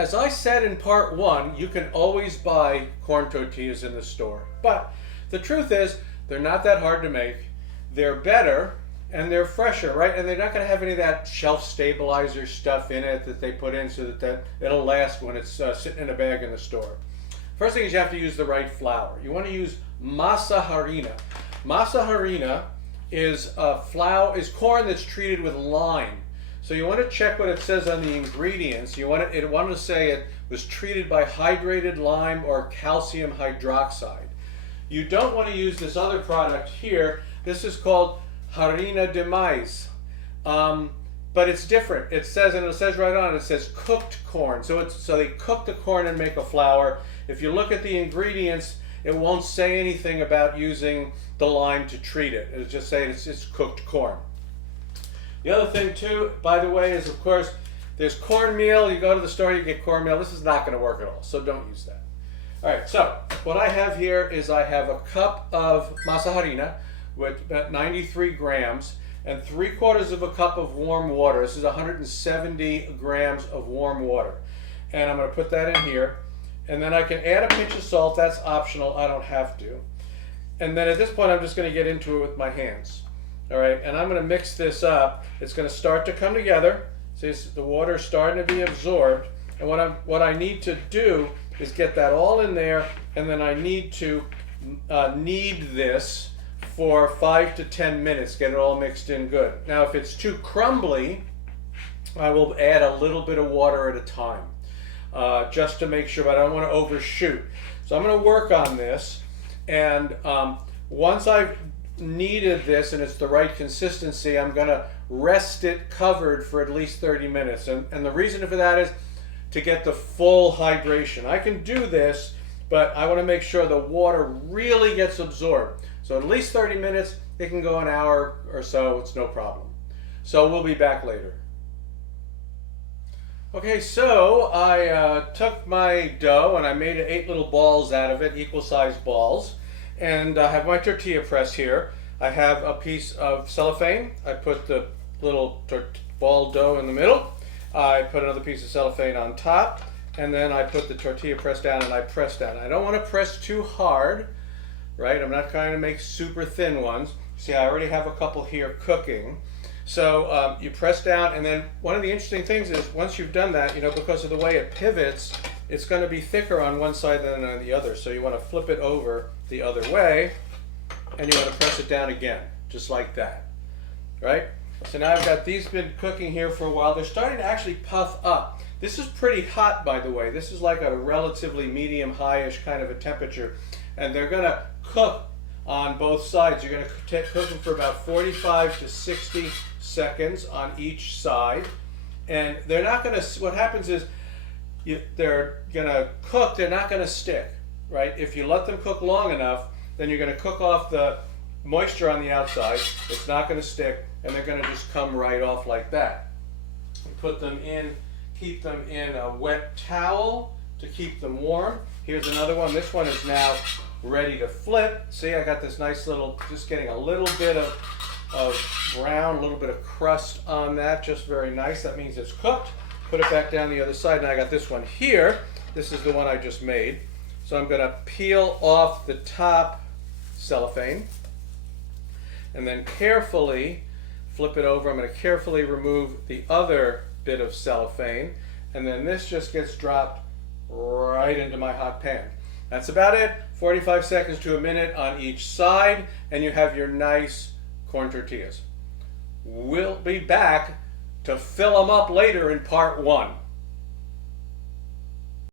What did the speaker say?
as I said in part one, you can always buy corn tortillas in the store. But the truth is, they're not that hard to make. They're better and they're fresher, right? And they're not going to have any of that shelf stabilizer stuff in it that they put in so that it'll last when it's sitting in a bag in the store. First thing is you have to use the right flour. You want to use masa harina. Masa harina is corn that's treated with lime. So you want to check what it says on the ingredients. It wanted to say it was treated by hydrated lime or calcium hydroxide. You don't want to use this other product here. This is called harina de maiz. But it's different. It says right on it, it says cooked corn. So they cook the corn and make a flour. If you look at the ingredients, it won't say anything about using the lime to treat it. It'll just say it's cooked corn. The other thing too, by the way, is of course, there's cornmeal. You go to the store, you get cornmeal. This is not going to work at all, so don't use that. All right, so what I have here is I have a cup of masa harina with about 93 grams and 3/4 of a cup of warm water. This is 170 grams of warm water. And I'm going to put that in here. And then I can add a pinch of salt. That's optional. I don't have to. And then at this point, I'm just going to get into it with my hands. All right, and I'm going to mix this up. It's going to start to come together. See, the water is starting to be absorbed. And what I need to do is get that all in there, and then I need to knead this for 5 to 10 minutes, get it all mixed in good. Now, if it's too crumbly, I will add a little bit of water at a time, just to make sure, but I don't want to overshoot. So I'm going to work on this, and once I've kneaded this and it's the right consistency, I'm going to rest it covered for at least 30 minutes. And the reason for that is to get the full hydration. I can do this, but I want to make sure the water really gets absorbed. So at least 30 minutes, it can go an hour or so, it's no problem. So we'll be back later. Okay, so I took my dough and I made 8 little balls out of it, equal sized balls. And I have my tortilla press here. I have a piece of cellophane. I put the little ball dough in the middle. I put another piece of cellophane on top. And then I put the tortilla press down and I press down. I don't want to press too hard, right? I'm not trying to make super thin ones. See, I already have a couple here cooking. So you press down, and then one of the interesting things is once you've done that, because of the way it pivots, it's going to be thicker on one side than on the other. So you want to flip it over the other way, and you want to press it down again, just like that, right? So now I've got these been cooking here for a while. They're starting to actually puff up. This is pretty hot, by the way. This is like a relatively medium high-ish kind of a temperature, and they're going to cook on both sides. You're going to cook them for about 45 to 60 seconds on each side, and they're not going to, what happens is they're going to cook, they're not going to stick, right? If you let them cook long enough, then you're going to cook off the moisture on the outside. It's not going to stick, and they're going to just come right off like that. You put them in, keep them in a wet towel to keep them warm. Here's another one. This one is now ready to flip. See, I got this nice little, just getting a little bit of brown, a little bit of crust on that, just very nice. That means it's cooked. Put it back down the other side. Now I got this one here. This is the one I just made. So I'm going to peel off the top cellophane and then carefully flip it over. I'm going to carefully remove the other bit of cellophane, and then this just gets dropped right into my hot pan. That's about it. 45 seconds to a minute on each side, and you have your nice corn tortillas. We'll be back to fill them up later in part 1.